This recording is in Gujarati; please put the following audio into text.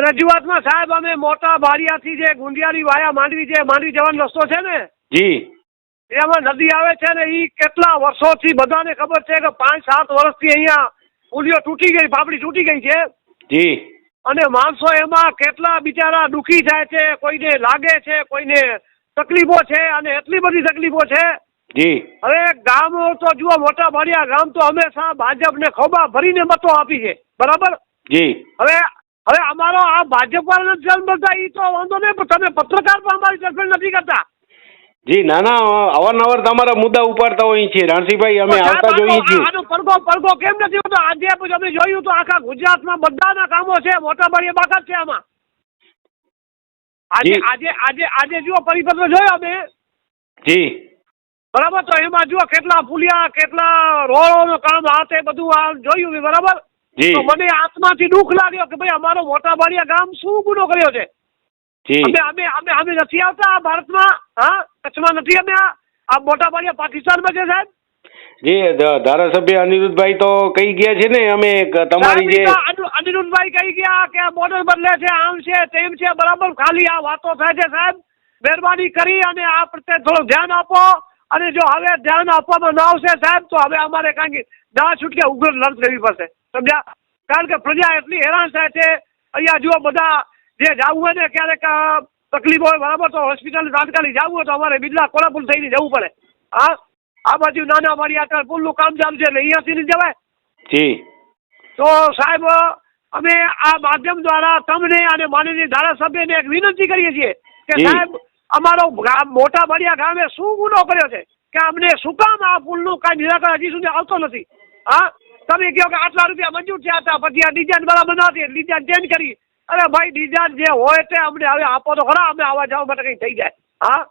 રજૂઆતમાં સાહેબ અમે મોટા બારિયાથી જે ગુંડિયાની વાયા માંડવી જવાનો રસ્તો છે ને જી એમાં નદી આવે છે ને એ કેટલા વર્ષોથી બધાને ખબર છે કે 5-7 વર્ષથી અહીંયા પુલિયો તૂટી ગઈ, પાપડી તૂટી ગઈ છે જી અને માણસો એમાં કેટલા બિચારા દુખી થાય છે, કોઈને લાગે છે, કોઈને તકલીફો છે અને એટલી બધી તકલીફો છે. જી હવે ગામો તો જુઓ મોટા બારિયા ગામ તો હંમેશા ભાજપને ખોબા ભરીને મતો આપી છે, બરાબર. જી હવે અમારો આ ભાજપ વાળાનો જન્મ બધા એ તો વાંધો નહીં, પણ તમે પત્રકાર પણ અમારી તરફેણ નથી કરતા. જી ના અવારનવાર તમારા મુદ્દા ઉપાડતા હોઈએ છીએ રાણસીભાઈ, અમે આવતા જોઈએ છીએ. આનો પડઘો કેમ નથી હોતો? આજે અમે જોયું તો આખા ગુજરાતમાં બધાના કામો છે, મોટા બારિયા બાકાત છે આમાં. આજે જુઓ પરિપત્ર જોયો અમે. જી બરાબર, તો એમાં જુઓ કેટલા પુલિયા, કેટલા રોડોનું કામ આ તે બધું આ જોયું બરાબર. જી તો મને આત્માથી દુઃખ લાગ્યો કે ભાઈ અમારો મોટા બારિયા ગામ શું ગુનો કર્યો છે. જી અમે નથી આવતા આ ભારતમાં, હા કચ્છમાં નથી, અમે આ મોટા બારિયા પાકિસ્તાનમાં છે સાહેબ. જી ધારાસભ્ય અનિરુદ્ધભાઈ તો કહી ગયા છે ને અમે તમારી જે અનિરુદ્ધભાઈ કહી ગયા કે આ બોર્ડર બદલે છે, આમ છે તેમ છે, બરાબર. ખાલી આ વાતો થાય છે સાહેબ. મહેરબાની કરી અને આ પ્રત્યે થોડું ધ્યાન આપો અને જો હવે ધ્યાન આપવામાં ન આવશે સાહેબ તો હવે અમારે કાંઈ ના છૂટકે ઉગ્ર લડત લેવી પડશે, સમજ્યા? કારણ કે પ્રજા એટલી હેરાન થાય છે. અહીંયા જુઓ બધા જે જવું હોય ને ક્યારેક તકલીફ હોય બરાબર, તો હોસ્પિટલ તાત્કાલિક જવું હોય તો અમારે બિરલા કોલ્હાપુર થઈને જવું પડે. હા, આ બાજુ નાના વાડિયા પુલનું કામ ચાલુ છે એટલે અહીંયાથી નહીં જવાય. જી તો સાહેબ અમે આ માધ્યમ દ્વારા તમને અને માનનીય ધારાસભ્યને એક વિનંતી કરીએ છીએ કે સાહેબ અમારો મોટા બારિયા ગામે શું ગુનો કર્યો છે કે અમને શું કામ આ પુલનું કાંઈ નિરાકરણ હજી સુધી આવતો નથી? હા, તમે કહો કે આટલા રૂપિયા મંજૂર થયા હતા, પછી આ ડિઝાઇન બરાબર નથી, ડિઝાઇન ચેન્જ કરી. અરે ભાઈ, ડિઝાઇન જે હોય તે અમને હવે આપો તો ખરા, અમે આવવા જવા માટે કંઈ થઈ જાય. હા.